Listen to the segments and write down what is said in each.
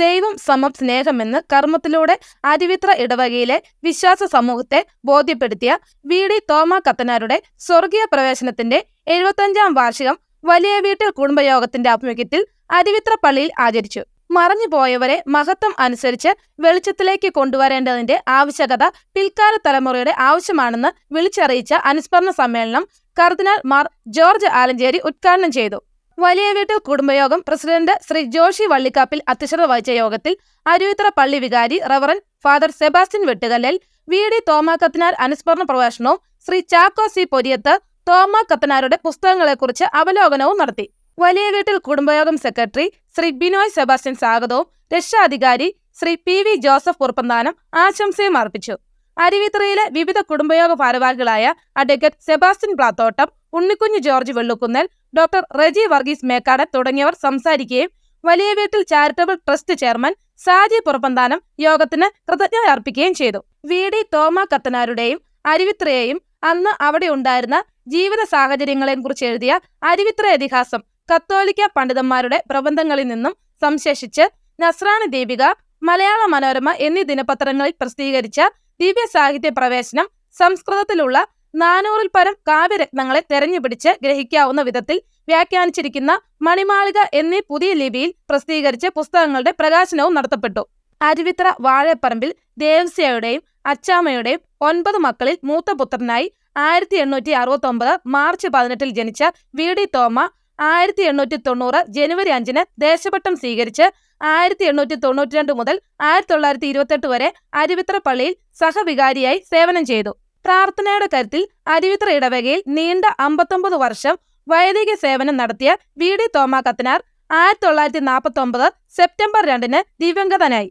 ദൈവം സമം സ്നേഹമെന്ന് കർമ്മത്തിലൂടെ അരുവിത്ര ഇടവകയിലെ വിശ്വാസ സമൂഹത്തെ ബോധ്യപ്പെടുത്തിയ വി.ഡി. തോമാ കത്തനാരുടെ സ്വർഗീയ പ്രവേശനത്തിന്റെ 75-ാം വാർഷികം വലിയ വീട്ടിൽ കുടുംബയോഗത്തിന്റെ ആഭിമുഖ്യത്തിൽ അരുവിത്ര പള്ളിയിൽ ആചരിച്ചു. മറഞ്ഞുപോയവരെ മഹത്വം അനുസരിച്ച് വെളിച്ചത്തിലേക്ക് കൊണ്ടുവരേണ്ടതിന്റെ ആവശ്യകത പിൽക്കാല തലമുറയുടെ ആവശ്യമാണെന്ന് വിളിച്ചറിയിച്ച അനുസ്മരണ സമ്മേളനം കർദിനാൾ മാർ ജോർജ് ആലഞ്ചേരി ഉദ്ഘാടനം ചെയ്തു. വലിയ വീട്ടിൽ കുടുംബയോഗം പ്രസിഡന്റ് ശ്രീ ജോഷി വള്ളിക്കാപ്പിൽ അധ്യക്ഷത വഹിച്ച യോഗത്തിൽ അരുവിത്ര പള്ളി വികാരി reverend father Sebastian Vettukallil, VD. Thoma Kathanar അനുസ്മരണ പ്രഭാഷണവും ശ്രീ ചാക്കോ സി പൊരിയത്ത് തോമാ കത്തനാരുടെ പുസ്തകങ്ങളെക്കുറിച്ച് അവലോകനവും നടത്തി. വലിയ വീട്ടിൽ കുടുംബയോഗം സെക്രട്ടറി ശ്രീ ബിനോയ് സെബാസ്റ്റ്യൻ സ്വാഗതവും രക്ഷാധികാരി ശ്രീ പി.വി. ജോസഫ് കുറുപ്പന്താനം ആശംസയും അർപ്പിച്ചു. അരുവിത്രയിലെ വിവിധ കുടുംബയോഗ ഭാരവാഹികളായ advocate Sebastian Plathottam, Unnikkunju George Vellukkunnel, doctor Reji Varghese Mekkadan തുടങ്ങിയവർ സംസാരിക്കുകയും വലിയ വീട്ടിൽ charitable trust chairman Saji Purappanthanam യോഗത്തിന് കൃതജ്ഞത അർപ്പിക്കുകയും ചെയ്തു. വി.ഡി. തോമാ കത്തനാരുടെയും അരുവിത്രയെയും അന്ന് അവിടെ ഉണ്ടായിരുന്ന ജീവിത സാഹചര്യങ്ങളെയും കുറിച്ച് എഴുതിയ അരുവിത്ര ഇതിഹാസം കത്തോലിക്ക പണ്ഡിതന്മാരുടെ പ്രബന്ധങ്ങളിൽ നിന്നും സംശേഷിച്ച് നസ്രാണി ദീപിക, മലയാള മനോരമ എന്നീ ദിനപത്രങ്ങളിൽ പ്രസിദ്ധീകരിച്ച ദിവ്യ സാഹിത്യ പ്രവേശനം, സംസ്കൃതത്തിലുള്ള 400-ൽ പരം കാവ്യരത്നങ്ങളെ തെരഞ്ഞുപിടിച്ച് ഗ്രഹിക്കാവുന്ന വിധത്തിൽ വ്യാഖ്യാനിച്ചിരിക്കുന്ന മണിമാളിക എന്നീ പുതിയ ലിപിയിൽ പ്രസിദ്ധീകരിച്ച പുസ്തകങ്ങളുടെ പ്രകാശനവും നടത്തപ്പെട്ടു. അരുവിത്ര വാഴപ്പറമ്പിൽ ദേവസ്യയുടെയും അച്ചാമ്മയുടെയും 9 മക്കളിൽ മൂത്ത പുത്രനായി 1869 മാർച്ച് 18 ജനിച്ച വി.ഡി. തോമ 1890 ജനുവരി 5 ദേശപട്ടം സ്വീകരിച്ച് 1892 മുതൽ 1928 വരെ അരുവിത്ര പള്ളിയിൽ സഹവികാരിയായി സേവനം ചെയ്തു. പ്രാർത്ഥനയുടെ കരുത്തിൽ അരുവിത്ര ഇടവകയിൽ നീണ്ട 59 വർഷം വൈദിക സേവനം നടത്തിയ വി.ഡി. തോമാ കത്തനാർ 1949 സെപ്റ്റംബർ 2 ദിവംഗതനായി.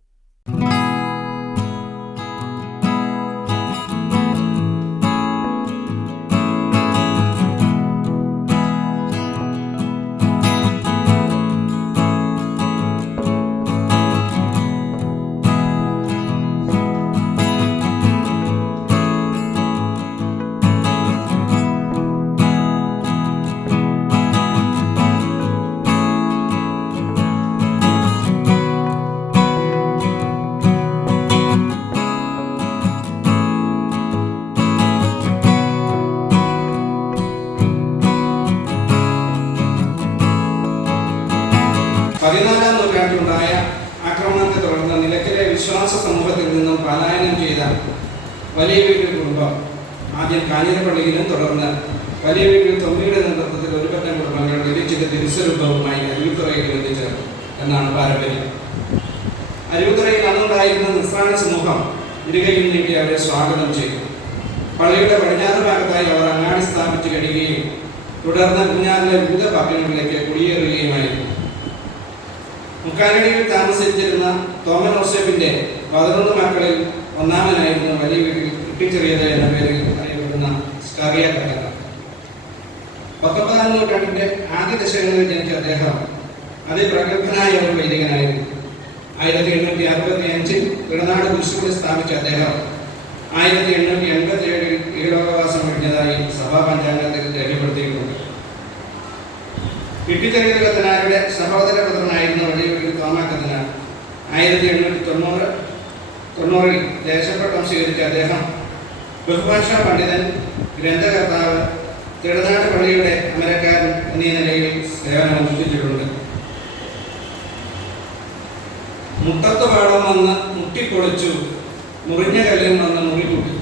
പതിനാലാം നൂറ്റാണ്ടിലുണ്ടായ ആക്രമണത്തെ തുടർന്ന് നിലയ്ക്കലെ വിശ്വാസ സമൂഹത്തിൽ നിന്നും പലായനം ചെയ്ത വലിയ വീട്ടിൽ കുടുംബം ആദ്യം കാഞ്ഞിരപ്പള്ളിയിലും തുടർന്ന് വലിയ വീട്ടിൽ തൊമ്മിയുടെ നേതൃത്വത്തിൽ ഒരുപറ്റം കുടുംബങ്ങൾ ലഭിച്ചത് തിരുസ്വരൂപവുമായി അരുവിത്തുറയിൽ എത്തിച്ചേർന്നു എന്നാണ് പാരമ്പര്യം. അരുവിത്തുറയിൽ അന്നുണ്ടായിരുന്ന നിസ്രാണി സമൂഹം ഇരുകയും നീട്ടി അവരെ സ്വാഗതം ചെയ്തു. പള്ളിയുടെ പടിഞ്ഞാറ് ഭാഗത്തായി അവർ അങ്ങാടി സ്ഥാപിച്ച് കഴിയുകയും തുടർന്ന് കുഞ്ഞാറിലെ വിവിധ ഭാഗങ്ങളിലേക്ക് കുടിയേറുകയുമായിരുന്നു. മുക്കാലടിയിൽ താമസിച്ചിരുന്ന തോമൻ ഔസേപ്പിന്റെ 11 മക്കളിൽ ഒന്നാമനായിരുന്നു വലിയ വീട്ടിൽ കിട്ടിച്ചെറിയത് എന്ന പേരിൽ അറിയപ്പെടുന്ന സ്കാറിയ കത്തനാർ. 19-ാം നൂറ്റാണ്ടിന്റെ ആദ്യ ദശകങ്ങളിൽ ജനിച്ച അദ്ദേഹം അതിപ്രഗത്ഭനായ ഒരു വൈദികനായിരുന്നു. 1865 ഇടനാട് കുരിശുപള്ളി സ്ഥാപിച്ച അദ്ദേഹം 1887 ഈഴവകാശം കഴിഞ്ഞതായി സഭാ പഞ്ചാംഗത്തിൽ രേഖപ്പെടുത്തിയിട്ടുണ്ട്. കിട്ടിച്ചെറിയ കത്തനാരുടെ സഹോദര പുത്രനായിരുന്ന വലിയ വീട്ടിൽ തോമാ കത്തനാർ 1890 ദേശപട്ടം സ്വീകരിച്ച അദ്ദേഹം ബഹുഭാഷാ പണ്ഡിതൻ, ഗ്രന്ഥകർത്താവ്, തിരുനാട് പള്ളിയുടെ അമരക്കാരൻ എന്നീ നിലയിൽ സേവനമനുഷ്ഠിച്ചിട്ടുണ്ട്. മുട്ടത്ത് പാടം വന്ന് മുട്ടിപ്പൊളിച്ചു, മുറിഞ്ഞ കല്ലിൽ വന്ന് മുറികൂട്ടി.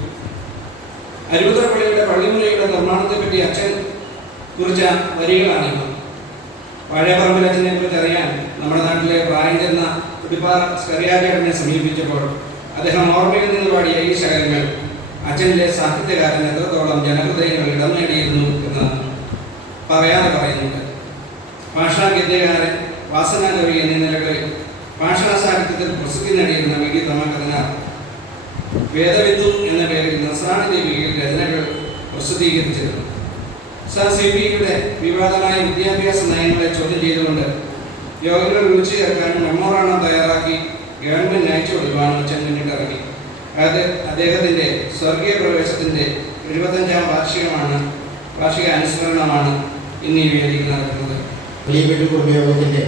അരുവിത്ര പള്ളിയുടെ പള്ളിമുറിയുടെ നിർമ്മാണത്തെപ്പറ്റി അച്ഛൻ കുറിച്ച വരികളാണിവ. വാഴപ്പറമ്പിൽ അച്ഛനെ കുറിച്ച് അറിയാൻ നമ്മുടെ നാട്ടിലെ പ്രായം ചെന്ന കുട്ടിപ്പാറ സ്കറിയാചേട്ടനെ സമീപിച്ചപ്പോൾ അദ്ദേഹം ഓർമ്മയിൽ നിന്ന് പാടിയ ഈ ശകലങ്ങൾ അച്ഛൻ്റെ സാഹിത്യകാരൻ എത്രത്തോളം ജനഹൃദയങ്ങൾ ഇടം നേടിയിരുന്നു എന്ന് പറയാതെ പറയുന്നുണ്ട്. ഭാഷാഗദ്യകാരൻ, വാസനാകവി എന്നീ നിലകളിൽ ഭാഷാ സാഹിത്യത്തിൽ പ്രസിദ്ധി നേടിയിരുന്ന വി.ഡി. തോമാ കത്തനാർ വേദവിദ്തു എന്ന പേരിൽ നസ്രാണി ദീപികയിൽ രചനകൾ പ്രസിദ്ധീകരിച്ചിരുന്നു. സർ സി.പി.യുടെ വിവാദമായ വിദ്യാഭ്യാസ നയങ്ങളെ ചോദ്യം ചെയ്തുകൊണ്ട് യോഗങ്ങൾ വിളിച്ചു ചേർക്കാനും മെമ്മോറാണ്ടം തയ്യാറാക്കി ഗവൺമെന്റ് അയച്ചു കൊടുക്കുവാനും അച്ഛൻ മുന്നിട്ടിറങ്ങി. അത് അദ്ദേഹത്തിൻ്റെ സ്വർഗീയ പ്രവേശത്തിൻ്റെ 75-ാം വാർഷിക അനുസ്മരണമാണ് ഇന്ന് ഈ വേദിയിൽ നടക്കുന്നത്. വലിയ വീട്ടിൽ കുടുംബയോഗത്തിൻ്റെ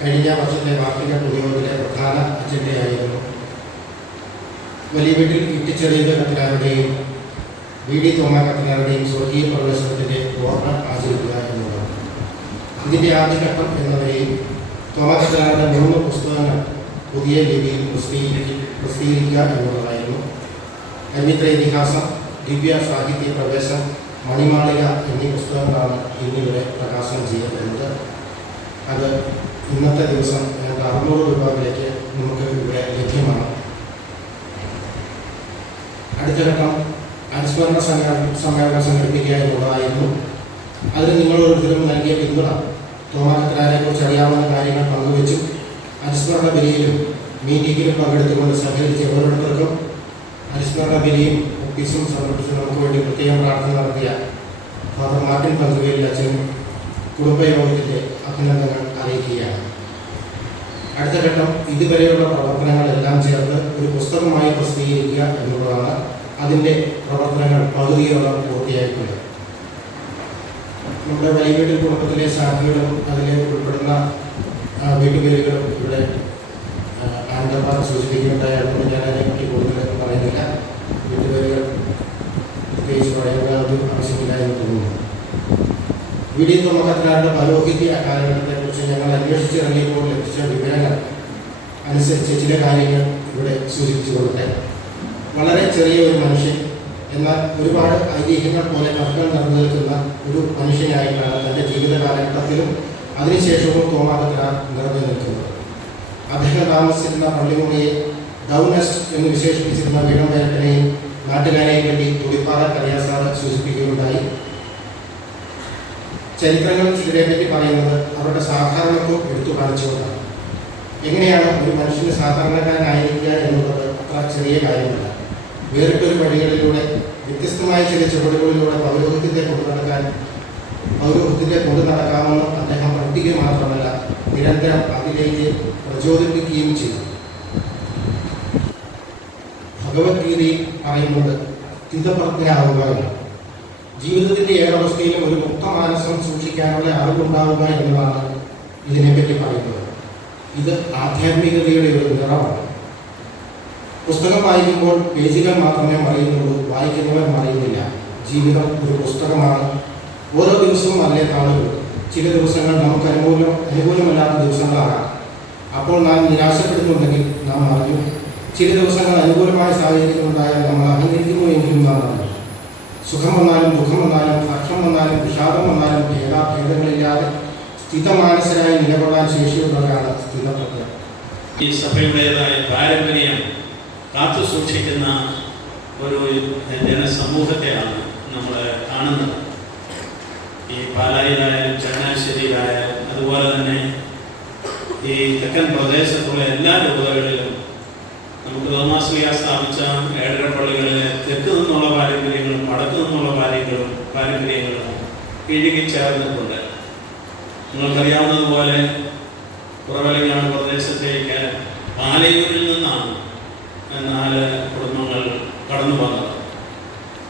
കഴിഞ്ഞ വർഷത്തെ വാർഷിക പൊതുയോഗത്തിലെ പ്രധാന അജണ്ടയായിരുന്നു വലിയ വീട്ടിൽ ഇട്ടിച്ചെറിയ കത്തനാരുടെയും വി ഡി തോമ കത്തനാരുടെയും സ്വർഗീയ പ്രവേശനത്തിൻ്റെ ഓർമ്മ ആചരിക്കുക എന്നുള്ളതാണ്. ഇതിൻ്റെ ആദ്യഘട്ടം എന്ന നിലയിൽ തോമ കത്തനാരുടെ 3 പുസ്തകങ്ങൾ പുതിയ ലിപിയിൽ പ്രസിദ്ധീകരിക്കുക എന്നുള്ളതായിരുന്നു. ചരിത്ര ഇതിഹാസം, ദിവ്യ സാഹിത്യ പ്രവേശം, മണിമാളിക എന്നീ പുസ്തകങ്ങളാണ് ഇന്നിവിടെ പ്രകാശനം ചെയ്യപ്പെടുന്നത്. അത് ഇന്നത്തെ ദിവസം 600 രൂപ വിലയ്ക്ക് നമുക്ക് ഇവിടെ ലഭ്യമാണ്. അടുത്ത ഘട്ടം അനുസ്മരണ സമ്മേളനം സംഘടിപ്പിക്കുക എന്നുള്ളതായിരുന്നു. അതിന് നിങ്ങൾ ഓരോരുത്തരും നൽകിയ പിന്തുണ തോമ കത്തനാരെക്കുറിച്ച് അറിയാവുന്ന കാര്യങ്ങൾ പങ്കുവെച്ചും അനുസ്മരണ ബലിയിലും മീറ്റിംഗിലും പങ്കെടുത്തുകൊണ്ട് സഹകരിച്ച ഓരോരുത്തർക്കും അനുസ്മരണ ബലിയും ഓഫീസും സമർപ്പിച്ച് നമുക്ക് വേണ്ടി പ്രത്യേകം പ്രാർത്ഥന നടത്തിയ ഫാദർ മാർട്ടിൻ പങ്കുവേലി അച്ഛനും കുടുംബയോഗത്തിൻ്റെ അഭിനന്ദനങ്ങൾ അറിയിക്കുകയാണ്. അടുത്ത ഘട്ടം ഇതുവരെയുള്ള പ്രവർത്തനങ്ങളെല്ലാം ചേർത്ത് ഒരു പുസ്തകമായി പ്രസിദ്ധീകരിക്കുക എന്നുള്ളതാണ്. അതിൻ്റെ പ്രവർത്തനങ്ങൾ പകുതിയോളം പൂർത്തിയായിട്ടുണ്ട്. നമ്മുടെ വലിയ വീട്ടിൽ കുടുംബത്തിലെ ശാഖകളും അതിൽ ഉൾപ്പെടുന്ന വീട്ടുപേരുകളും ഇവിടെ ആനന്ദപ്പാട് സൂചിപ്പിക്കുകയുണ്ടായതുകൊണ്ട് ഞാൻ അതിനെപ്പറ്റി കൂടുതലൊന്നും പറയുന്നില്ല. വീട്ടുപേരുകൾ പ്രത്യേകിച്ച് പറയേണ്ട ഒരു ആവശ്യമില്ല എന്ന് തോന്നുന്നു. വി ഡി തോമ കത്തനാരുടെ പൗരോഹിത്യ കാലഘട്ടത്തെക്കുറിച്ച് ഞങ്ങൾ അന്വേഷിച്ചിറങ്ങിയപ്പോൾ ലഭിച്ച വിവരങ്ങൾ അനുസരിച്ച് ചില കാര്യങ്ങൾ ഇവിടെ സൂചിപ്പിച്ചു കൊടുത്തേ. വളരെ ചെറിയ ഒരു മനുഷ്യൻ, എന്നാൽ ഒരുപാട് ഐതിഹ്യങ്ങൾ പോലെ കഥകൾ നിറഞ്ഞു നിൽക്കുന്ന ഒരു മനുഷ്യനായിട്ടാണ് തൻ്റെ ജീവിത കാലഘട്ടത്തിലും അതിനുശേഷവും തോമ കത്തനാർ നിറഞ്ഞു നിൽക്കുന്നത്. അദ്ദേഹം താമസിച്ചിരുന്ന പള്ളിമുറിയെ ഡൗനെസ്റ്റ് എന്ന് വിശേഷിപ്പിച്ചിരുന്ന വീണം വേട്ടനെയും നാട്ടുകാരെയും വേണ്ടി തുടിപ്പാറ കറിയാസാറ് സൂചിപ്പിക്കുകയുണ്ടായി. ചരിത്രങ്ങൾ ഇതിനെപ്പറ്റി പറയുന്നത് അവരുടെ സാധാരണത്വം എടുത്തു കാണിച്ചുകൊണ്ടാണ്. എങ്ങനെയാണ് ഒരു മനുഷ്യന് സാധാരണക്കാരനായിരിക്കുക എന്നുള്ളത് അത്ര ചെറിയ കാര്യമല്ല. വേറിട്ടൊരു വഴികളിലൂടെ വ്യത്യസ്തമായ ചില ചുവടുകളിലൂടെ പൗരോഹിത്യത്തെ കൊണ്ടു നടക്കാമെന്ന് അദ്ദേഹം പഠിപ്പിക്കുക മാത്രമല്ല, നിരന്തരം അതിലേക്ക് പ്രചോദിപ്പിക്കുകയും ചെയ്തു. ഭഗവത്ഗീതയിൽ പറയുന്നത് സ്ഥിതപ്രജ്ഞനാവുക എന്ന്. ജീവിതത്തിൻ്റെ ഏതവസ്ഥയിലും ഒരു മുക്തമാനസം സൂക്ഷിക്കാനുള്ള അറിവുണ്ടാവുക എന്നതാണ് ഇതിനെപ്പറ്റി പറയുന്നത്. ഇത് ആധ്യാത്മികതയുടെ ഒരു നിറമാണ്. പുസ്തകം വായിക്കുമ്പോൾ പേജുകൾ മാത്രമേ മറിയുന്നുള്ളൂ, വായിക്കുന്നവർ മറിയുന്നില്ല. ജീവിതം ഒരു പുസ്തകമാണ്. ഓരോ ദിവസവും അതിലെ താളുകൾ. ചില ദിവസങ്ങൾ നമുക്ക് അനുകൂലമല്ലാത്ത ദിവസങ്ങളാകാം. അപ്പോൾ നാം നിരാശപ്പെടുന്നുണ്ടെങ്കിൽ നാം അറിഞ്ഞു. ചില ദിവസങ്ങൾ അനുകൂലമായ സാഹചര്യങ്ങളുണ്ടായാൽ നമ്മൾ അഹങ്കരിക്കുന്നു എങ്കിലും നാം അറിഞ്ഞു. സുഖം വന്നാലും ദുഃഖം വന്നാലും ഹർഷം വന്നാലും വിഷാദം വന്നാലും ഭേദങ്ങളില്ലാതെ സ്ഥിതമാനസരായി നിലകൊള്ളാൻ ശേഷിയുള്ളവരാണ് സ്ഥിതപ്രജ്ഞ. ഈ സഭയുടേതായ പാരമ്പര്യം കാത്തു സൂക്ഷിക്കുന്ന ഒരു ജനസമൂഹത്തെയാണ് നമ്മൾ കാണുന്നത്. ഈ പാലായിലായാലും ചങ്ങനാശ്ശേരിയിലായാലും അതുപോലെ തന്നെ ഈ തെക്കൻ പ്രദേശത്തുള്ള എല്ലാ രൂപതകളിലും നമുക്ക് തോമാശ്ലീഹ സ്ഥാപിച്ച ഏഴര പള്ളികളിലെ തെക്ക് നിന്നുള്ള പാരമ്പര്യങ്ങളും വടക്ക് നിന്നുള്ള പാരമ്പര്യങ്ങളും ഇഴുകി ചേർന്നിട്ടുണ്ട്. നിങ്ങൾക്കറിയാവുന്നതുപോലെ കുറവലങ്ങാട് പ്രദേശത്തേക്ക് പാലയൂരിൽ നിന്നാണ് 4 കുടുംബങ്ങൾ കടന്നു വന്നത്.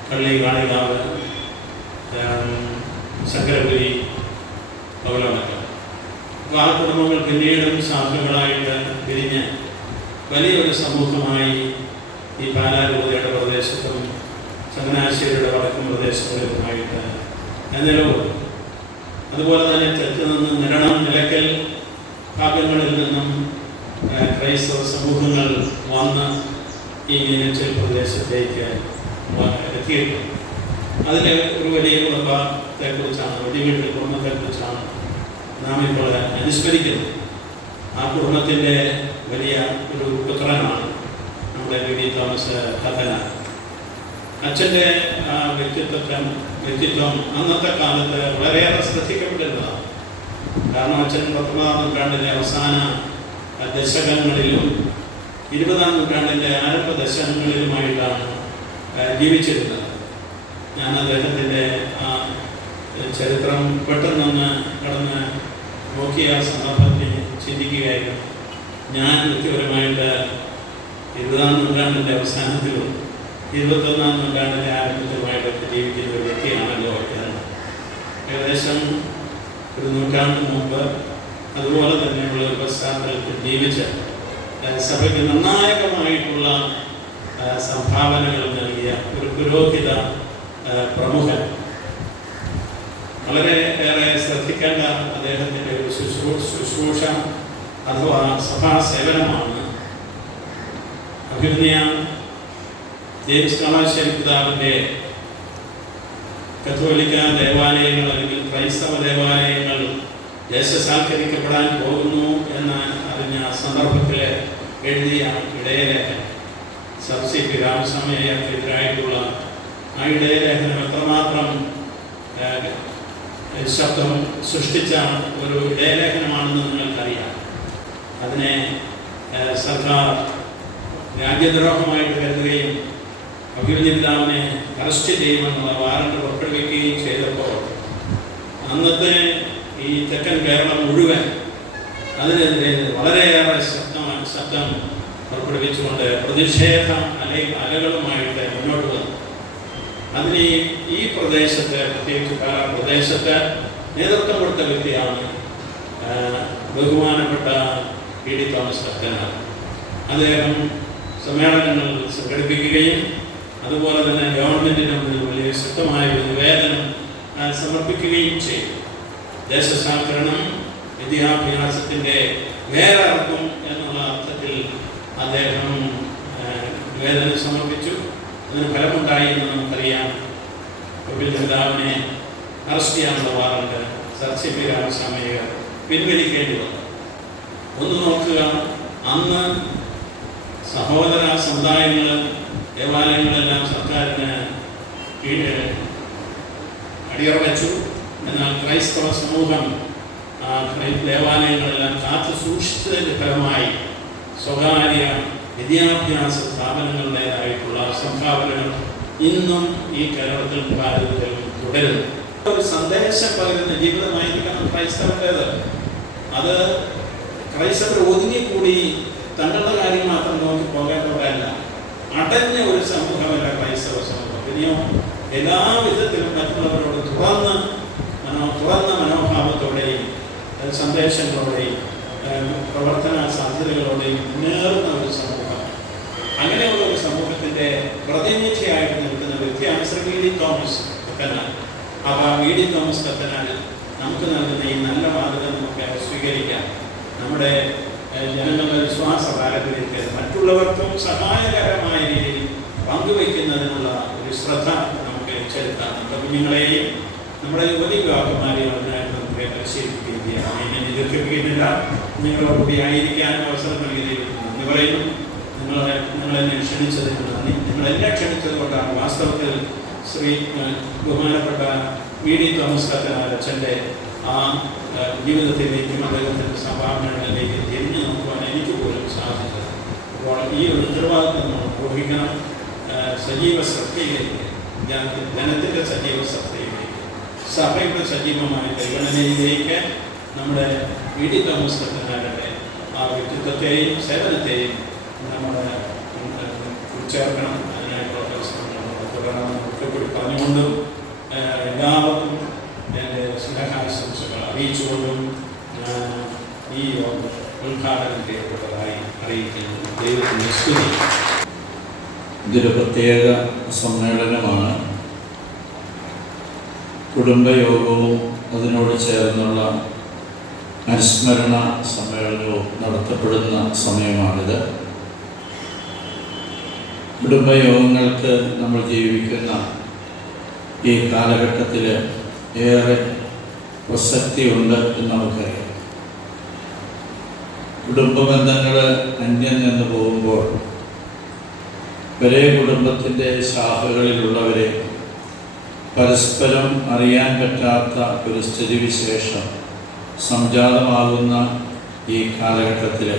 പള്ളി, കാളികാവ്, ശങ്കരപുരി, പകലമറ്റം. അപ്പോൾ ആ കുടുംബങ്ങൾ പിന്നീടും ശാഖകളായിട്ട് പിരിഞ്ഞ് വലിയൊരു സമൂഹമായി ഈ പാലാരൂപതയുടെ പ്രദേശത്തും ചങ്ങനാശ്ശേരിയുടെ വടക്കൻ പ്രദേശങ്ങളിലുമായിട്ട് നിലകൊള്ളും. അതുപോലെ തന്നെ തെക്ക് നിന്ന് നിരണം, നിലയ്ക്കൽ ഭാഗങ്ങളിൽ നിന്നും ക്രൈസ്തവ സമൂഹങ്ങൾ വന്ന് ഈ മീനച്ചൽ പ്രദേശത്തേക്ക് എത്തിയിട്ടുണ്ട്. അതിൽ ഒരു വലിയ കുടുംബത്തെക്കുറിച്ചാണ്, വലിയ വീട്ടിൽ കുടുംബത്തെക്കുറിച്ചാണ് നാം ഇപ്പോൾ അനുസ്മരിക്കുന്നത്. ആ കുടുംബത്തിൻ്റെ വലിയ ഒരു പുത്രനാണ് നമ്മുടെ വി ഡി തോമസ് കത്തനാർ. അച്ഛൻ്റെ ആ വ്യക്തിത്വം അന്നത്തെ കാലത്ത് വളരെയേറെ ശ്രദ്ധിക്കപ്പെട്ടിരുന്നതാണ്. കാരണം അച്ഛൻ 19-ാം നൂറ്റാണ്ടിൻ്റെ അവസാന ദശകങ്ങളിലും 20-ാം നൂറ്റാണ്ടിൻ്റെ ആരംഭ ദശകങ്ങളിലുമായിട്ടാണ് ജീവിച്ചിരുന്നത്. ഞാൻ അദ്ദേഹത്തിൻ്റെ ആ ചരിത്രം പെട്ടെന്നൊന്ന് കടന്ന് നോക്കിയ സന്ദർഭത്തിൽ ചിന്തിക്കുകയായിരുന്നു. ഞാൻ വ്യക്തിപരമായിട്ട് 20-ാം നൂറ്റാണ്ടിൻ്റെ അവസാനത്തിലും 21-ാം നൂറ്റാണ്ടിൻ്റെ ആരംഭത്തിലുമായിട്ടൊക്കെ ജീവിക്കുന്ന ഒരു വ്യക്തിയാണല്ലോ എന്ന്. ഏകദേശം ഒരു നൂറ്റാണ്ട് മുമ്പ് അതുപോലെ തന്നെയുള്ള ഒരു പശ്ചാത്തലത്തിൽ ജീവിച്ച് സഭയ്ക്ക് നിർണായകമായിട്ടുള്ള സംഭാവനകൾ നൽകിയ ഒരു പുരോഹിത പ്രമുഖൻ. വളരെ ഏറെ ശ്രദ്ധിക്കേണ്ട അദ്ദേഹത്തിൻ്റെ ഒരു ശുശ്രൂഷ അഥവാ സഭാ സേവനമാണ് അഭിനയ ജെയിംസ് കാളാശ്ശേരി പിതാവിൻ്റെ കത്തോലിക്ക ദേവാലയങ്ങൾ അല്ലെങ്കിൽ ക്രൈസ്തവ ദേവാലയങ്ങൾ ദേശസാൽക്കരിക്കപ്പെടാൻ പോകുന്നു എന്ന് അറിഞ്ഞ സന്ദർഭത്തിൽ എഴുതിയ ഇടയലേഖനം സബ്സി പി രാമസ്വാമിക്കെതിരായിട്ടുള്ള ആ ഇടയലേഖനം എത്രമാത്രം ശബ്ദം സൃഷ്ടിച്ച ഒരു ഇടയലേഖനമാണെന്ന് നിങ്ങൾക്കറിയാം. അതിനെ സർക്കാർ രാജ്യദ്രോഹമായിട്ട് കരുതുകയും അഭിനന്ദിതാവിനെ അറസ്റ്റ് ചെയ്യുമെന്നുള്ള വാറണ്ട് പുറപ്പെടുവിക്കുകയും ചെയ്തപ്പോൾ അന്നത്തെ ഈ തെക്കൻ കേരളം മുഴുവൻ അതിനെതിരെ വളരെയേറെ ശബ്ദം പുറപ്പെടുവിച്ചുകൊണ്ട് പ്രതിഷേധ അലകളുമായിട്ട് മുന്നോട്ട് വന്നു. അതിന് ഈ പ്രദേശത്ത്, പ്രത്യേകിച്ച് പാലാ പ്രദേശത്ത് നേതൃത്വം കൊടുത്ത വ്യക്തിയാണ് ബഹുമാനപ്പെട്ട പി ഡി തോമസ് കത്തനാർ. അദ്ദേഹം സമ്മേളനങ്ങൾ സംഘടിപ്പിക്കുകയും അതുപോലെ തന്നെ ഗവൺമെൻറ്റിന് മുന്നിൽ വലിയ ശക്തമായ ഒരു നിവേദനം സമർപ്പിക്കുകയും ചെയ്തു. ദേശസാൽക്കരണം വിദ്യാഭ്യാസത്തിൻ്റെ വേരർക്കും എന്നുള്ള അർത്ഥത്തിൽ അദ്ദേഹം നിവേദനം സമർപ്പിച്ചു. അതിന് ഫലമുണ്ടായി എന്ന് നമുക്കറിയാം. പിതാവിനെ അറസ്റ്റ് ചെയ്യാനുള്ള വാറണ്ട് സബ്സി പി രാമസ്വാമിയെ പിൻവലിക്കേണ്ടി വന്നു. ഒന്ന് നോക്കുക, അന്ന് സഹോദര സമുദായങ്ങൾ ദേവാലയങ്ങളെല്ലാം സർക്കാരിന് അടിയറ വെച്ചു. എന്നാൽ ക്രൈസ്തവ സമൂഹം ദേവാലയങ്ങളെല്ലാം കാത്തു സൂക്ഷിച്ചതിൻ്റെ ഫലമായി സ്വകാര്യ വിദ്യാഭ്യാസ സ്ഥാപനങ്ങളുടേതായിട്ടുള്ള സംഭാവനകൾ ഇന്നും ഈ കേരളത്തിൽ ഭാരതത്തിൽ തുടരുന്നു. ഒരു സന്ദേശം പകരുന്ന ജീവിതമായിരിക്കണം ക്രൈസ്തവരുടേത്. അത് ക്രൈസ്തവർ ഒതുങ്ങിക്കൂടി തങ്ങളുടെ കാര്യം മാത്രം നോക്കി പോകേണ്ടവരല്ല. അടഞ്ഞ ഒരു സമൂഹമല്ല ക്രൈസ്തവ സമൂഹം. പിന്നെയോ എല്ലാ വിധത്തിലും മറ്റുള്ളവരോട് തുറന്ന മനോഭാവത്തോടെയും സന്ദേശങ്ങളോടെയും പ്രവർത്തന സാധ്യതകളോടെയും മുന്നേറുന്ന ഒരു സമൂഹം. അങ്ങനെയുള്ള ഒരു സമൂഹത്തിൻ്റെ പ്രതിനിധിയായിട്ട് നിൽക്കുന്ന വ്യക്തിയാണ് ശ്രീ വി ഡി തോമസ് കത്തനാർ. അപ്പോൾ വി ഡി തോമസ് കത്തനാർ നമുക്ക് നൽകുന്ന ഈ നല്ല മാതൃക നമുക്ക് സ്വീകരിക്കാം. നമ്മുടെ ജനങ്ങളുടെ വിശ്വാസ പാരമ്പര്യത്തിൽ മറ്റുള്ളവർക്കും സഹായകരമായ രീതിയിൽ പങ്കുവയ്ക്കുന്നതിനുള്ള ഒരു ശ്രദ്ധ നമുക്ക് ചെലുത്താം. നമ്മുടെ കുഞ്ഞുങ്ങളെയും നമ്മുടെ യുവതി വിവാഹമാരെയും അതിനായിട്ട് നമുക്ക് പരിശീലിപ്പിക്കുകയും ചെയ്യാം. ഇങ്ങനെ എതിർപ്പിക്കുന്നില്ല. നിങ്ങളോടുകൂടി ആയിരിക്കാൻ അവസരം നൽകിയതിൽ നന്ദി പറയുന്നു. നിങ്ങളെന്നെ ക്ഷണിച്ചതിന് നന്ദി. നിങ്ങളെന്നെ ക്ഷണിച്ചത് കൊണ്ടാണ് വാസ്തവത്തിൽ ശ്രീ ബഹുമാനപ്പെട്ട വി ഡി തോമസ് കത്തനാർ അച്ഛൻ്റെ ആ ജീവിതത്തിലേക്കും അദ്ദേഹത്തിൻ്റെ സംഭാവനകളിലേക്ക് തിരിഞ്ഞു നോക്കുവാൻ എനിക്ക് പോലും സാധിച്ചത്. അപ്പോൾ ഈ ഒരു ഉത്തരവാദിത്വം നമ്മൾ നിർവഹിക്കണം. സജീവ ശ്രദ്ധയിലേക്ക്, ജനത്തിൻ്റെ സജീവ ശ്രദ്ധയിലേക്ക്, സഭയുടെ സജീവമായ പരിഗണനയിലേക്ക് നമ്മുടെ വി ഡി തോമസ് കത്തനാരുടെ ആ വ്യക്തിത്വത്തെയും സേവനത്തെയും നമ്മുടെ ചേർക്കണം. അതിനായിട്ടുള്ള പരിശ്രമങ്ങൾ നമ്മൾ തുടരണം. ഒക്കെ കൂടി പറഞ്ഞുകൊണ്ടും എല്ലാവർക്കും എൻ്റെ സ്നേഹാശംസകൾ അറിയിച്ചുകൊണ്ടും ഈ ഉദ്ഘാടനം ചെയ്യപ്പെട്ടതായി അറിയിക്കുന്നു. ദൈവത്തിൻ്റെ സ്തുതി. ഇതൊരു പ്രത്യേക സമ്മേളനമാണ്. കുടുംബയോഗവും അതിനോട് ചേർന്നുള്ള അനുസ്മരണ സമ്മേളനവും നടത്തപ്പെടുന്ന സമയമാണിത്. കുടുംബയോഗങ്ങൾക്ക് നമ്മൾ ജീവിക്കുന്ന ഈ കാലഘട്ടത്തിൽ ഏറെ പ്രസക്തിയുണ്ട് എന്ന് നമുക്കറിയാം. കുടുംബ ബന്ധങ്ങൾ അന്യം നിന്ന് പോകുമ്പോൾ ഒരേ കുടുംബത്തിൻ്റെ ശാഖകളിലുള്ളവരെ പരസ്പരം അറിയാൻ പറ്റാത്ത ഒരു സ്ഥിതിവിശേഷം സംജാതമാകുന്ന ഈ കാലഘട്ടത്തിൽ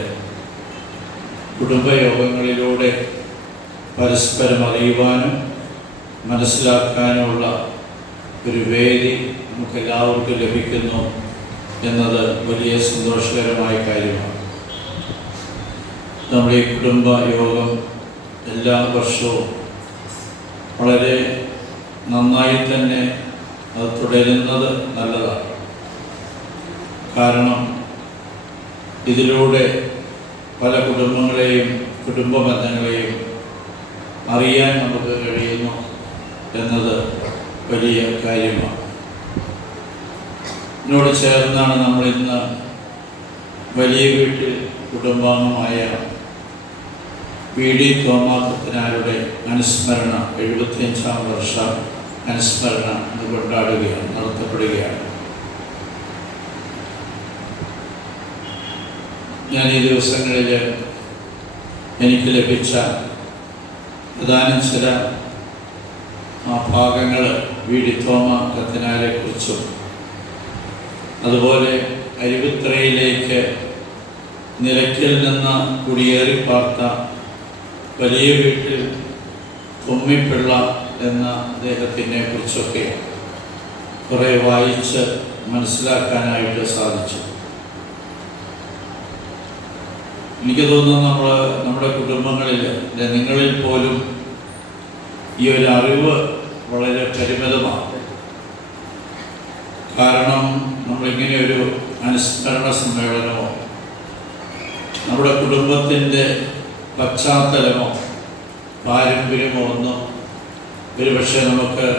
കുടുംബയോഗങ്ങളിലൂടെ പരസ്പരം അറിയുവാനും മനസ്സിലാക്കാനുമുള്ള ഒരു വേദി നമുക്കെല്ലാവർക്കും ലഭിക്കുന്നു എന്നത് വലിയ സന്തോഷകരമായ കാര്യമാണ്. നമ്മുടെ ഈ കുടുംബ യോഗം എല്ലാ വർഷവും വളരെ നന്നായി തന്നെ അത് തുടരുന്നത് നല്ലതാണ്. കാരണം ഇതിലൂടെ പല കുടുംബങ്ങളെയും കുടുംബ ബന്ധങ്ങളെയും അറിയാൻ നമുക്ക് കഴിയുന്നു എന്നത് വലിയ കാര്യമാണ്. ഇതിനോട് ചേർന്നാണ് നമ്മളിന്ന് വലിയ വീട്ടിൽ കുടുംബാംഗമായ പി.ഡി. തോമാ കത്തനാരുടെ അനുസ്മരണ 75-ാം വർഷ അനുസ്മരണ കൊണ്ടാടുകയാണ്, നടത്തപ്പെടുകയാണ്. ഞാൻ ഈ ദിവസങ്ങളിൽ എനിക്ക് ലഭിച്ച പ്രധാനം ചില ഭാഗങ്ങൾ പി.ഡി. തോമാ കത്തനാരെ കുറിച്ചും അതുപോലെ അരുവിത്രയിലേക്ക് നിലയ്ക്കൽ നിന്ന് കുടിയേറി പാർത്ത വലിയ വീട്ടിൽ തൊമ്മിപ്പിള്ള എന്ന അദ്ദേഹത്തിനെ കുറിച്ചൊക്കെ കുറേ വായിച്ച് മനസ്സിലാക്കാനായിട്ട് സാധിച്ചു. എനിക്ക് തോന്നുന്നു നമ്മുടെ കുടുംബങ്ങളിൽ നിങ്ങളിൽ പോലും ഈ ഒരു അറിവ് വളരെ പരിമിതമാണ്. കാരണം നമ്മളിങ്ങനെയൊരു അനുസ്മരണ സമ്മേളനമോ നമ്മുടെ കുടുംബത്തിൻ്റെ പശ്ചാത്തലമോ പാരമ്പര്യമോ ഒന്നും ഒരുപക്ഷെ നമുക്ക്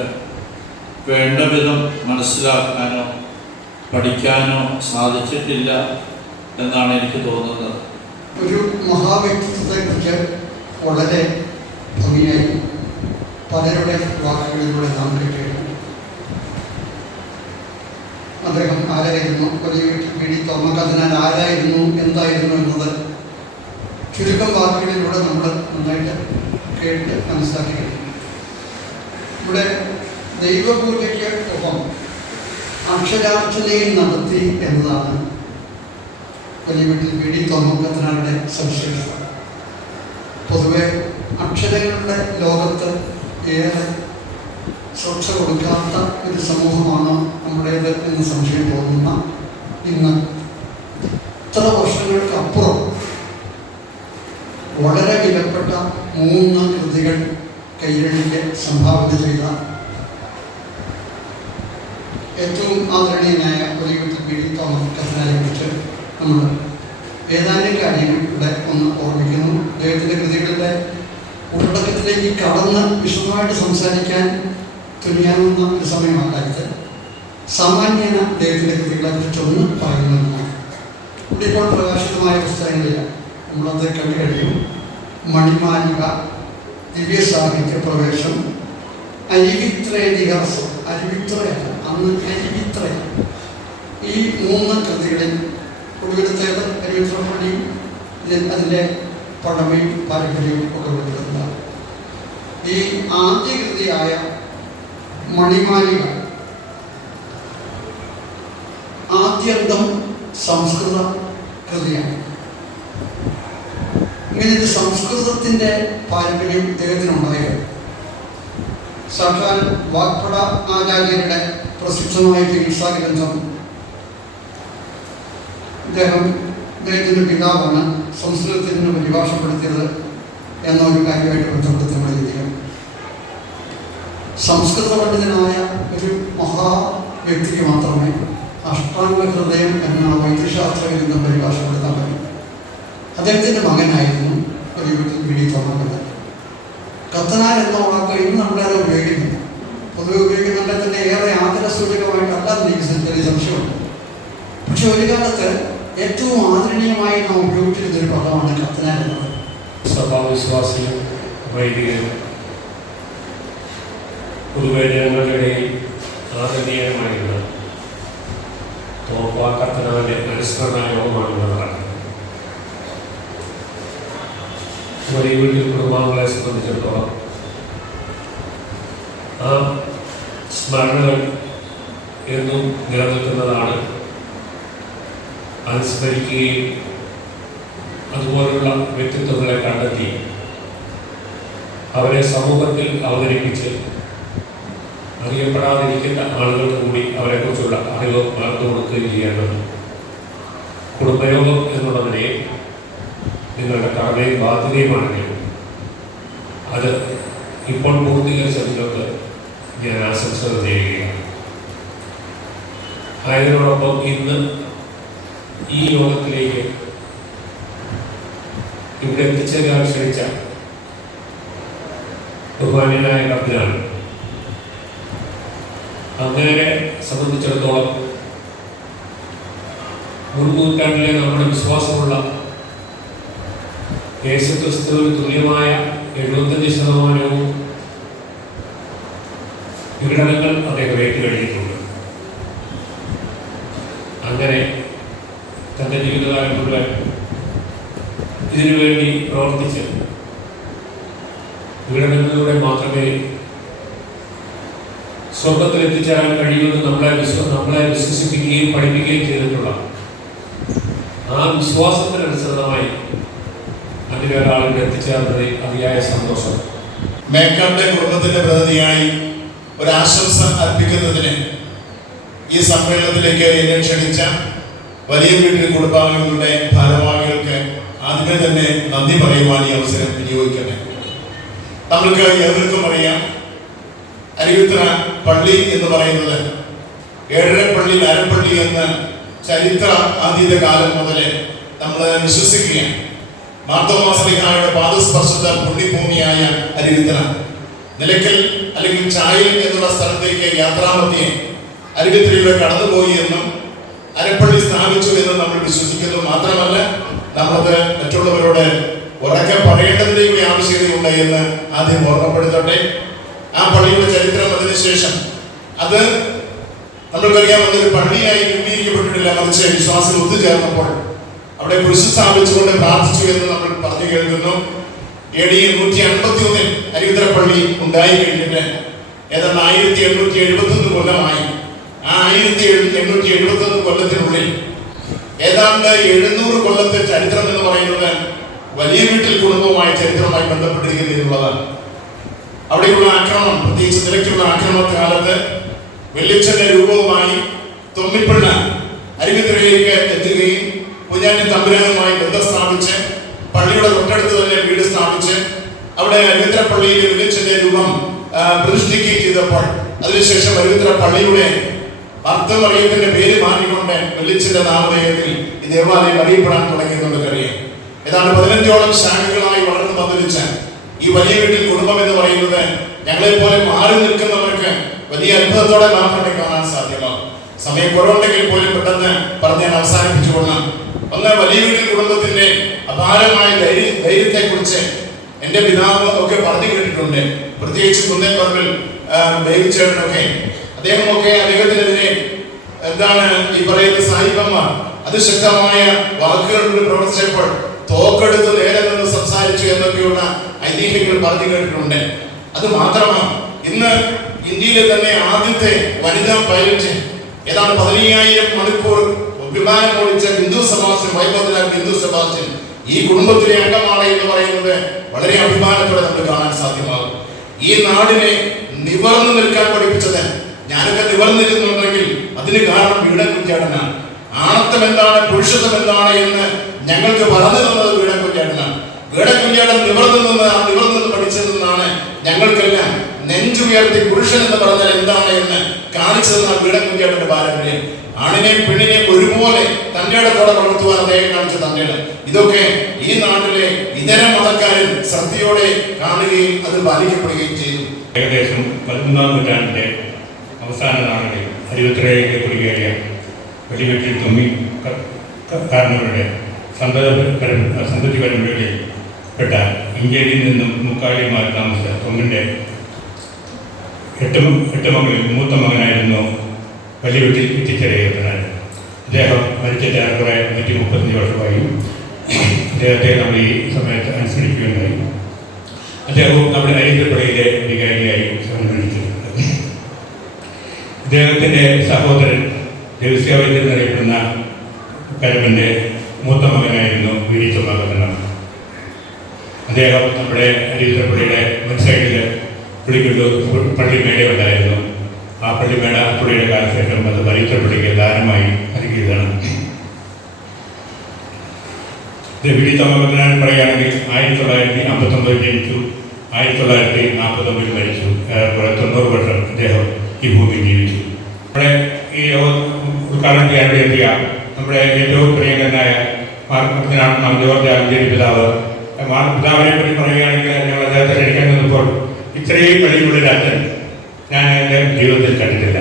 വേണ്ട വിധം മനസ്സിലാക്കാനോ പഠിക്കാനോ സാധിച്ചിട്ടില്ല എന്നാണ് എനിക്ക് തോന്നുന്നത്. ഒരു മഹാവ്യക്തിത്വത്തെക്കുറിച്ച് വളരെ ഭംഗിയായി പലരുടെ വാക്കുകളിലൂടെ നാം കേട്ടു. അദ്ദേഹം ആരായിരുന്നു, വലിയ വീട്ടിൽ പി.ഡി. തോമാ കത്തനാർ ആരായിരുന്നു, എന്തായിരുന്നു എന്നത് ചുരുക്കം വാക്കുകളിലൂടെ നമ്മൾ നന്നായിട്ട് കേട്ട് മനസ്സിലാക്കി കഴിഞ്ഞു. ഇവിടെ ദൈവപൂജയ്ക്ക് ഒപ്പം അക്ഷരാർച്ചനയും നടത്തി എന്നതാണ് വലിയ വീട്ടിൽ പി.ഡി. തോമാ കത്തനാരുടെ സവിശേഷത. പൊതുവെ അക്ഷരങ്ങളുടെ ലോകത്ത് ഏറെ ശ്രദ്ധ കൊടുക്കാത്ത ഒരു സമൂഹമാണ് നമ്മുടേത് എന്ന് സംശയം തോന്നുന്ന ഇന്ന് ഇത്ര വർഷങ്ങൾക്കപ്പുറം വളരെ വിലപ്പെട്ട 3 കൃതികൾ കൈരളിക്ക് സംഭാവന ചെയ്ത ഏറ്റവും ആദരണീയനായ വലിയ വീട്ടിൽ പി.ഡി. തോമാ കത്തനാരെ കുറിച്ച് നമ്മൾ ഏതാനും കാര്യങ്ങൾ ഇവിടെ ഒന്ന് ഓർമ്മിക്കുന്നു. അദ്ദേഹത്തിൻ്റെ കൃതികളുടെ ഉള്ളടക്കത്തിലേക്ക് കടന്ന് വിശദമായിട്ട് സംസാരിക്കാൻ തുനിയാവുന്ന ഒരു സമയമല്ലായത് സാമാന്യേന അദ്ദേഹത്തിൻ്റെ കൃതികളെക്കുറിച്ചൊന്ന് പറയുന്നതാണ്. ഇവിടെ ഇപ്പോൾ പ്രകാശിതമായ പുസ്തകങ്ങളില്ല, നമ്മളത് കണ്ടു കഴിയും. മണിമാലിക, ദിവ്യസാഹിത്യ പ്രവേശം, അരുവിത്രേതിഹാസം, അരുവിത്രയല്ല അന്ന് അരുവിത്രയാണ്. ഈ 3 കൃതികളിൽ ഒടുവിലത്തേത് അരുവിത്രപ്പള്ളി, അതിൻ്റെ പഴമയും പാരമ്പര്യവും ഒക്കെ ഉൾപ്പെടുന്നതാണ്. ഈ ആദ്യ കൃതിയായ മണിമാലിക ആദ്യന്തം സംസ്കൃത കൃതിയാണ്. ഇങ്ങനെ ഒരു സംസ്കൃതത്തിൻ്റെ പാരമ്പര്യം ഇദ്ദേഹത്തിനുണ്ടായത് സാക്ഷാൽ വാഗ്ഭട ആചാര്യരുടെ പ്രസിദ്ധമായ ചികിത്സാ ഗ്രന്ഥം അദ്ദേഹത്തിൻ്റെ പിതാവാണ് സംസ്കൃതത്തിൽ നിന്ന് പരിഭാഷപ്പെടുത്തിയത് എന്നൊരു കാര്യമായിട്ട് ബന്ധപ്പെടുത്തി നമ്മൾ ചിന്തിക്കണം. സംസ്കൃത പണ്ഡിതനായ ഒരു മഹാ വ്യക്തിക്ക് മാത്രമേ അഷ്ടാംഗ ഹൃദയം എന്ന വൈദ്യശാസ്ത്ര ഗ്രന്ഥം പരിഭാഷപ്പെടുത്താൻ പറ്റും. അദ്ദേഹത്തിൻ്റെ മകനായിരുന്നു വലിയ വീട്ടിൽ പി.ഡി. തോമാ കത്തനാർ. കത്തനാർ എന്ന വാക്ക് ഇന്ന് നമ്മളത് ഉപയോഗിക്കുന്നു, പൊതുവെ ഉപയോഗിക്കുന്നുണ്ടെങ്കിൽ തന്നെ ഏറെ ആദരസൂചകമായിട്ടല്ലാതെ എനിക്ക് ചെറിയ സംശയമുണ്ട്. പക്ഷെ ഒരു കാലത്ത് ഏറ്റവും ആദരണീയമായി നാം ഉപയോഗിച്ചിരുന്നൊരു പദമാണ് കത്തനാർ എന്നത്. സഭാവിശ്വാസിയും വൈദികരും പൊതുവെ ജനങ്ങളുടെ ആദരണീയമായിരുന്ന തോമാ കത്തനാരുടെ അനുസ്മരണ യോഗമാണ് ഇവിടെ നടക്കുന്നത്. വലിയ വീട്ടിൽ കുടുംബാംഗങ്ങളെ സംബന്ധിച്ചിടത്തോളം ആ സ്മരണകൾ എന്നും നിലനിൽക്കുന്നതാണ്. അനുസ്മരിക്കുകയും അതുപോലുള്ള വ്യക്തിത്വങ്ങളെ കണ്ടെത്തി അവരെ സമൂഹത്തിൽ അവതരിപ്പിച്ച് അറിയപ്പെടാതിരിക്കുന്ന ആളുകൾക്ക് കൂടി അവരെക്കുറിച്ചുള്ള അറിവ് പകർന്നു കൊടുക്കുകയും ചെയ്യേണ്ടത് കുടുംബയോഗം എന്നുള്ളതിനെ നിങ്ങളുടെ കടമയും ബാധ്യതയുമാണെങ്കിലും അത് ഇപ്പോൾ പൂർത്തീകരിച്ചതിനൊക്കെ ഞാൻ ആശംസകൾ നേരുകയാണ്. ആയതിനോടൊപ്പം ഇന്ന് ഈ യോഗത്തിലേക്ക് ഇവിടെ എത്തിച്ചേരാൻ ക്ഷണിച്ച ബഹുമാന്യനായ കർദിനാൾ, അങ്ങനെ സംബന്ധിച്ചിടത്തോളം മുൻനൂറ്റാണ്ടിലെ നമ്മുടെ വിശ്വാസമുള്ള യേശുക്രിസ്തുവിന് തുല്യമായ 75% പീഡനങ്ങൾ അദ്ദേഹം ഏറ്റുകഴിഞ്ഞിട്ടുണ്ട്. അങ്ങനെ തൻ്റെ ജീവിതകാലം മുഴുവൻ ഇതിനുവേണ്ടി പ്രവർത്തിച്ച് പീഡനങ്ങളിലൂടെ മാത്രമേ സ്വർഗത്തിലെത്തിച്ചേരാൻ കഴിയുമെന്ന് നമ്മളെ വിശ്വസിപ്പിക്കുകയും പഠിപ്പിക്കുകയും ചെയ്തിട്ടുള്ള ആ വിശ്വാസത്തിനനുസൃതമായി അതിലൊരാളിൽ എത്തിച്ചേർന്നതിൽ അതിയായ സന്തോഷം. മേക്കാട്ടെ കുടുംബത്തിന്റെ പ്രതിനിധിയായി ഒരു ആശംസ അർപ്പിക്കുന്നതിന് ഈ സമ്മേളനത്തിലേക്ക് എന്നെ ക്ഷണിച്ച വലിയ വീട്ടിൽ കുടുംബാംഗങ്ങളുടെ ഭാരവാഹികൾക്ക് ആദ്യമേ തന്നെ നന്ദി പറയുവാൻ ഈ അവസരം വിനിയോഗിക്കട്ടെ. നമ്മൾക്ക് ഏവർക്കും അറിയാം, അരുവിത്തറ പള്ളി എന്ന് പറയുന്നത് ഏഴരപ്പള്ളി അരപ്പള്ളി എന്ന ചരിത്ര ആദ്യത കാലം മുതൽ നമ്മൾ വിശ്വസിക്കുകയാണ്. മാർത്തോമാ ശ്ലീഹായുടെ പാദസ്പർശത്താൽ പുണ്യഭൂമിയായ അരുവിത്തറ നിലയ്ക്കൽ അല്ലെങ്കിൽ ചായൽ എന്നുള്ള സ്ഥലത്തേക്ക് യാത്രാമധ്യേ അരുവിത്തറയിലൂടെ കടന്നുപോയി എന്നും അരപ്പള്ളി സ്ഥാപിച്ചു എന്നും നമ്മൾ വിശ്വസിക്കുന്നു. മാത്രമല്ല, നമ്മളത് മറ്റുള്ളവരോട് ഉറക്കെ പറയേണ്ടതിന്റെ കൂടി ആവശ്യകതയുണ്ട് എന്ന് ആദ്യം ഓർമ്മപ്പെടുത്തട്ടെ. ആ പള്ളിയുടെ ചരിത്രം അതിനുശേഷം അത് നമ്മൾക്കറിയാം, അതൊരു പള്ളിയായി രൂപീകരിക്കപ്പെട്ടിട്ടില്ല, മറിച്ച് വിശ്വാസികൾ ഒത്തുചേർന്നപ്പോൾ അവിടെ കുരിശ് സ്ഥാപിച്ചുകൊണ്ട് പ്രാർത്ഥിച്ചു എന്ന് നമ്മൾ പറഞ്ഞു കേൾക്കുന്നു. AD 151 അരുവിത്തറ പള്ളി ഉണ്ടായി കഴിഞ്ഞിട്ട് ഏതാണ്ട് 1871 കൊല്ലമായി. ആ 1871 കൊല്ലത്തിനുള്ളിൽ ഏതാണ്ട് 700 കൊല്ലത്തെ ചരിത്രം എന്ന് പറയുന്നത് വലിയ വീട്ടിൽ കുടുംബവുമായ ചരിത്രവുമായി ബന്ധപ്പെട്ടിരിക്കുന്നതാണ്. അവിടെയുള്ള ആക്രമണം, പ്രത്യേകിച്ച് നിലയ്ക്കുള്ള ആക്രമണ കാലത്ത് വെള്ളിച്ചന്റെ രൂപവുമായി തൊമ്മിപ്പിള്ള അരുവിത്തറയിലേക്ക് എത്തുകയും കുഞ്ഞാറ്റി തമ്പുരാനുമായി ബന്ധം സ്ഥാപിച്ച് പള്ളിയുടെ തൊട്ടടുത്ത് തന്നെ വീട് സ്ഥാപിച്ച് അവിടെ അരുവിത്തറ പള്ളിയിൽ വെള്ളിച്ചന്റെ രൂപം പ്രതിഷ്ഠിക്കുകയും ചെയ്തപ്പോൾ അതിനുശേഷം അരുവിത്തറ പള്ളിയുടെ അർത്ഥമറിയത്തിന്റെ പേര് മാറ്റിക്കൊണ്ട് വെള്ളിച്ചന്റെ നാമധേയത്തിൽ ഈ ദേവാലയം അറിയപ്പെടാൻ തുടങ്ങിയെന്നുള്ളതറിയാം. ഏതാണ്ട് 15ഓളം ശാഖകളായി വളർന്നു പന്തലിച്ച ഈ വലിയ വീട്ടിൽ കുടുംബം എന്ന് പറയുന്നത് ഞങ്ങളെ പോലെ മാറി നിൽക്കുന്നവർക്ക് വലിയ അത്ഭുതത്തോടെ മാത്രമേ കാണാൻ സാധ്യമാകും. സമയം കുറവുണ്ടെങ്കിൽ പോലും പെട്ടെന്ന് പറഞ്ഞ് ഞാൻ അവസാനിപ്പിച്ചുകൊള്ളാം. ഒന്ന്, വലിയ വീട്ടിൽ കുടുംബത്തിന്റെ അപാരമായ ധൈര്യത്തെ കുറിച്ച് എന്റെ പിതാവ് ഒക്കെ പറഞ്ഞു കേട്ടിട്ടുണ്ട്. പ്രത്യേകിച്ച് കുന്നേപ്പറമ്പിൽ ബേബിച്ചേട്ടനൊക്കെ അദ്ദേഹത്തിനെതിരെ എന്താണ് ഈ പറയുന്ന സാഹിബന്മാർ അതിശക്തമായ വാക്കുകളിലൂടെ പ്രവർത്തിച്ചപ്പോൾ തോക്കെടുത്ത് നേരെ നിന്ന് സംസാരിച്ചു എന്നൊക്കെയുള്ള ഐതിഹ്യങ്ങൾ പറഞ്ഞു കേട്ടിട്ടുണ്ട്. അത് മാത്രമാണ്, ഇന്ന് ഇന്ത്യയിലെ തന്നെ ആദ്യത്തെ വനിതാ പൈലറ്റ് ഏതാണ്ട് 15,000 മണിക്കൂർ വിമാനം ഓടിച്ച ബിന്ദു സെബാസ്റ്റ്യൻ, വൈബോധന ബിന്ദു സെബാസ്റ്റ്യൻ ഈ കുടുംബത്തിലെ അംഗമാണ് എന്ന് പറയുന്നത് വളരെ അഭിമാനത്തോടെ നമുക്ക് കാണാൻ സാധ്യമാകും. ഈ നാടിനെ നിവർന്നു നിൽക്കാൻ പഠിപ്പിച്ചത്, ഞാനൊക്കെ നിവർന്നിരുന്നുണ്ടെങ്കിൽ അതിന് കാരണം വീടൻ കുഞ്ഞാടനാണ്. ആണത്വം എന്താണ്, പുരുഷത്വം എന്താണ് എന്ന് ഞങ്ങൾക്ക് പറഞ്ഞു തന്നത് വീടൻ കുഞ്ഞാടനാണ്. വീടൻ കുഞ്ഞാടൻ നിവർന്നു പഠിച്ചതെന്നാണ് ഞങ്ങൾക്കെല്ലാം നെഞ്ചുയർത്തി പുരുഷൻ എന്ന് പറഞ്ഞാൽ എന്താണ് എന്ന് കാണിച്ചു തന്ന വീടൻ കുഞ്ഞാടന്റെ പാരമ്പര്യം. ആണിനെയും പെണ്ണിനെയും ഒരുപോലെ തന്റെ ഇടത്തോടെ വളർത്തുവാൻ അദ്ദേഹം കാണിച്ച തന്റെ ഇതൊക്കെ ഈ നാട്ടിലെ ഇതര മതക്കാരും ശ്രദ്ധയോടെ കാണുകയും അത് പാലിക്കപ്പെടുകയും ചെയ്തു. ഏകദേശം 11-ാം നൂറ്റാണ്ടിന്റെ അവസാന നാളുകളിൽ അരുവിത്തറയിലേക്ക് കുടിയേറിയ വലിയ വീട്ടിൽ കാരണവരുടെ സന്തതി പരമ്പരയിൽ പെട്ട ഇന്ത്യയിൽ നിന്നും മുക്കാലിമാർ താമസിച്ച തൊമ്മിൻ്റെ 8 മകളിൽ മൂത്ത മകനായിരുന്നു വലിയ വീട്ടിൽ എത്തിച്ചേരപ്പെട്ടത്. അദ്ദേഹം മരിച്ചിട്ട് ഏറെക്കുറെ 135 വർഷമായി. അദ്ദേഹത്തെ നമ്മൾ ഈ സമയത്ത് അനുസ്മരിക്കുകയുണ്ടായി. അദ്ദേഹവും നമ്മുടെ അരുവിത്തറയിലെ വികാരിയായി സേവനമനുഷ്ഠിച്ചിട്ടുണ്ട്. ഇദ്ദേഹത്തിൻ്റെ സഹോദരൻ ദേവസ്യവൈദ്യൻ എന്നറിയപ്പെടുന്ന കരമൻ്റെ മൂത്ത മകനായിരുന്നു വി ഡി തോമാക്കത്തനാർ. അദ്ദേഹം നമ്മുടെ അരുവിത്തറപ്പള്ളിയുടെ മുൻ സൈഡിൽ പള്ളിമേട ഉണ്ടായിരുന്നു. ആ പള്ളിമേട പുള്ളിയുടെ കാലശേഷം അത് അരുവിത്തറപ്പള്ളിക്ക് ദാനമായി നൽകിയതാണ്. വി ഡി തോമാക്കത്തനാർ പറയുകയാണെങ്കിൽ 1959 ജനിച്ചു, 1949 മരിച്ചു. 90 വർഷം അദ്ദേഹം ഈ ഭൂമിയിൽ ജീവിച്ചു. നമ്മുടെ ഈ ഉദ്ഘാടനം ചെയ്യാൻ വേണ്ടിയ നമ്മുടെ ഏറ്റവും പ്രിയങ്കരനായ ജോർജ് ആലഞ്ചേരി പിതാവ് പിതാവിനെ പറ്റി പറയുകയാണെങ്കിൽ ഞങ്ങൾ അദ്ദേഹത്തെ ക്ഷണിക്കാൻ നിന്നപ്പോൾ ഇത്രയും വലിയുള്ള അച്ഛൻ ഞാൻ എൻ്റെ ജീവിതത്തിൽ കണ്ടിട്ടില്ല.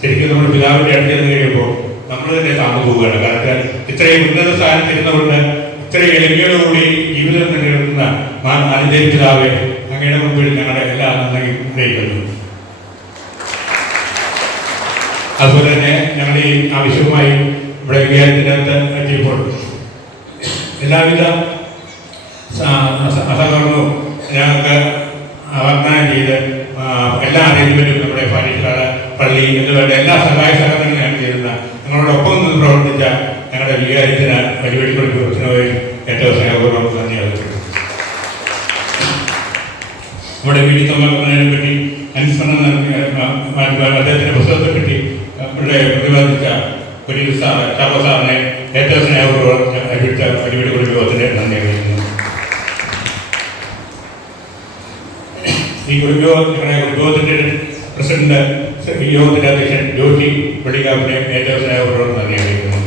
ശരിക്കും നമ്മുടെ പിതാവിൻ്റെ അടുത്ത് ചെന്ന് കഴിയുമ്പോൾ നമ്മൾ തന്നെ താന്നു പോവുകയാണ്. കാരണം ഇത്രയും ഉന്നത സ്ഥാനത്തിരുന്നുകൊണ്ട് ഇത്രയും എളിമയോടുകൂടി ജീവിതം നിലനിർത്തുന്ന ആദ്യത്തെ പിതാവെ അങ്ങയുടെ മുമ്പിൽ ഞങ്ങളുടെ എല്ലാ നന്ദിയും അറിയിക്കുന്നു. അതുപോലെ തന്നെ ഞങ്ങളുടെ ഈ ആവശ്യവുമായി ഇവിടെ വിദ്യാലയത്തിനകത്ത് എത്തിയപ്പോൾ എല്ലാവിധ സഹകരണവും ഞങ്ങൾക്ക് വാഗ്ദാനം ചെയ്ത് എല്ലാ അറേഞ്ച്മെൻറ്റും നമ്മുടെ പാഠശാല, പള്ളി എന്നിവരുടെ എല്ലാ സഹായ സഹകരണങ്ങളും ഞങ്ങൾ ചെയ്യുന്ന ഞങ്ങളോടൊപ്പം നിന്ന് പ്രവർത്തിച്ച ഞങ്ങളുടെ വികാരത്തിന് പരിപാടികൾക്കുമായി ഏറ്റവും സ്നേഹപൂർവ്വം നന്ദി അറിയിക്കുന്നു. നമ്മുടെ വീട്ടിൽ തമ്മിലിനെ പറ്റി അനുസ്മരണം നൽകി അദ്ദേഹത്തിൻ്റെ പുസ്തകത്തെ പറ്റി ഇവിടെ പ്രതിപാദിച്ച ഒരു ചാപ്പ സാറിനെ ഏറ്റവും സ്നേഹപൂർവ്വം അഭിവൃദ്ധ പരിപാടി കുടുംബത്തിന് നന്ദി അറിയിക്കുന്നു. ഈ ഞങ്ങളുടെ കുടുംബത്തിൻ്റെ പ്രസിഡന്റ്, ഈ യോഗത്തിൻ്റെ അധ്യക്ഷൻ ജോഷി വെളിക്കാപ്പിനെ ഏറ്റവും സ്നേഹപൂർവ്വം നന്ദി അറിയിക്കുന്നു.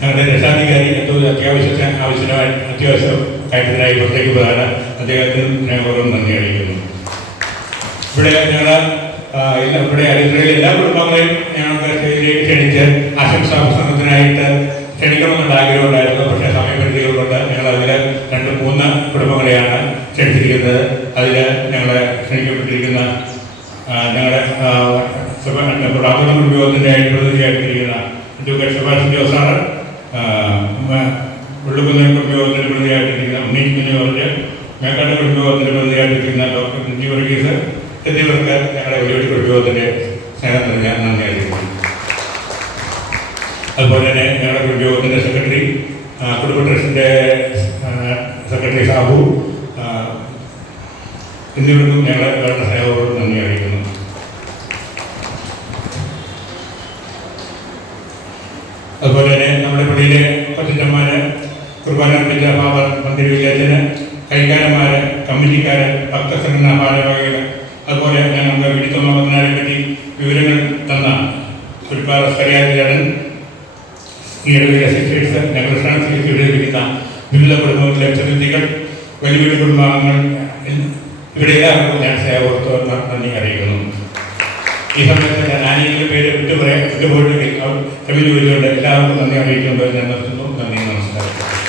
ഞങ്ങളുടെ രക്ഷാധികാരി എന്തോ അത്യാവശ്യം കാര്യത്തിനായി പുറത്തേക്ക് പോകാൻ അദ്ദേഹത്തിന് സ്നേഹപൂർവ്വം നന്ദി അറിയിക്കുന്നു. ഇവിടെ ഇവിടെ അരിത്രയിലെ എല്ലാ കുടുംബങ്ങളെയും ഞങ്ങൾക്ക് സ്റ്റേജിലേക്ക് ക്ഷണിച്ച് ആശംസാ പ്രസംഗത്തിനായിട്ട് ക്ഷണിക്കണമെന്നുള്ള ആഗ്രഹമുണ്ടായിരുന്നു. പക്ഷേ സമയപരിധികൾ കൊണ്ട് ഞങ്ങൾ അതിൽ 2-3 കുടുംബങ്ങളെയാണ് ക്ഷണിച്ചിരിക്കുന്നത്. അതിൽ ഞങ്ങളെ ക്ഷണിക്കപ്പെട്ടിരിക്കുന്ന ഞങ്ങളുടെ ബ്രാഹ്മണ കുടുംബത്തിൻ്റെ പ്രതിനിധിയായിട്ടിരിക്കുന്ന അഡ്വക്കേറ്റ് സുഭാഷ് ജോസാറ്, വെള്ളുകുന്ന കുടുംബത്തിൻ്റെ പ്രതിനിധിയായിട്ടിരിക്കുന്ന ഉണ്ണീക്കുഞ്ഞ് ജോർജ്, മേക്കാട് കുടുംബത്തിൻ്റെ പ്രതിനിധിയായിട്ടിരിക്കുന്ന ഡോക്ടർ കുഞ്ഞി വർഗീസ് എന്നിവർക്ക് ഞങ്ങളുടെ വലിയ കുടുംബത്തിൻ്റെ സ്നേഹം നിറഞ്ഞ നന്ദി അറിയിക്കുന്നു. അതുപോലെ തന്നെ ഞങ്ങളുടെ കുടുംബത്തിൻ്റെ സെക്രട്ടറി, കുടുംബ ട്രസ്റ്റിൻ്റെ സെക്രട്ടറി സാബു എന്നിവർക്കും ഞങ്ങളെ വളരെ സ്നേഹപൂർവ്വം നന്ദി അറിയിക്കുന്നു. അതുപോലെ തന്നെ നമ്മുടെ പള്ളിയിലെ കൊച്ചന്മാർ, കുർബാന അർപ്പിച്ച ഫാദർ മന്ത്രി വില്ലേജന്, കൈകാരന്മാർ, കമ്മിറ്റിക്കാർ, ഭക്തസംഘടനാ ഭാരവാഹികൾ, അതുപോലെ ഞങ്ങളുടെ വീടിത്തമ്മനെ പറ്റി വിവരങ്ങൾ തന്ന ഒരുപാട് സ്കറിയാചാരൻ, ഈ ഇടവിലെ അസിസ്റ്റേഴ്സ്, ഞങ്ങളുടെ സ്ഥാനത്തേക്ക് ലഭിക്കുന്ന വിവിധ കുടുംബങ്ങളിലെ പ്രതിനിധികൾ, വലിയ വലിയ കുടുംബാംഗങ്ങൾ, ഇവിടെ എല്ലാവർക്കും ഞാൻ സ്നേഹപൂർവ്വം നന്ദി അറിയിക്കുന്നു. ഈ സമയത്ത് ഞാൻ ആരെങ്കിലും പേര് വിട്ടുപോയിട്ടുണ്ടെങ്കിൽ അവർ കവിത വരികൊണ്ട് എല്ലാവർക്കും നന്ദി അറിയിക്കുമ്പോൾ ഞാൻ നിർത്തുന്നു. നന്ദി, നമസ്കാരം.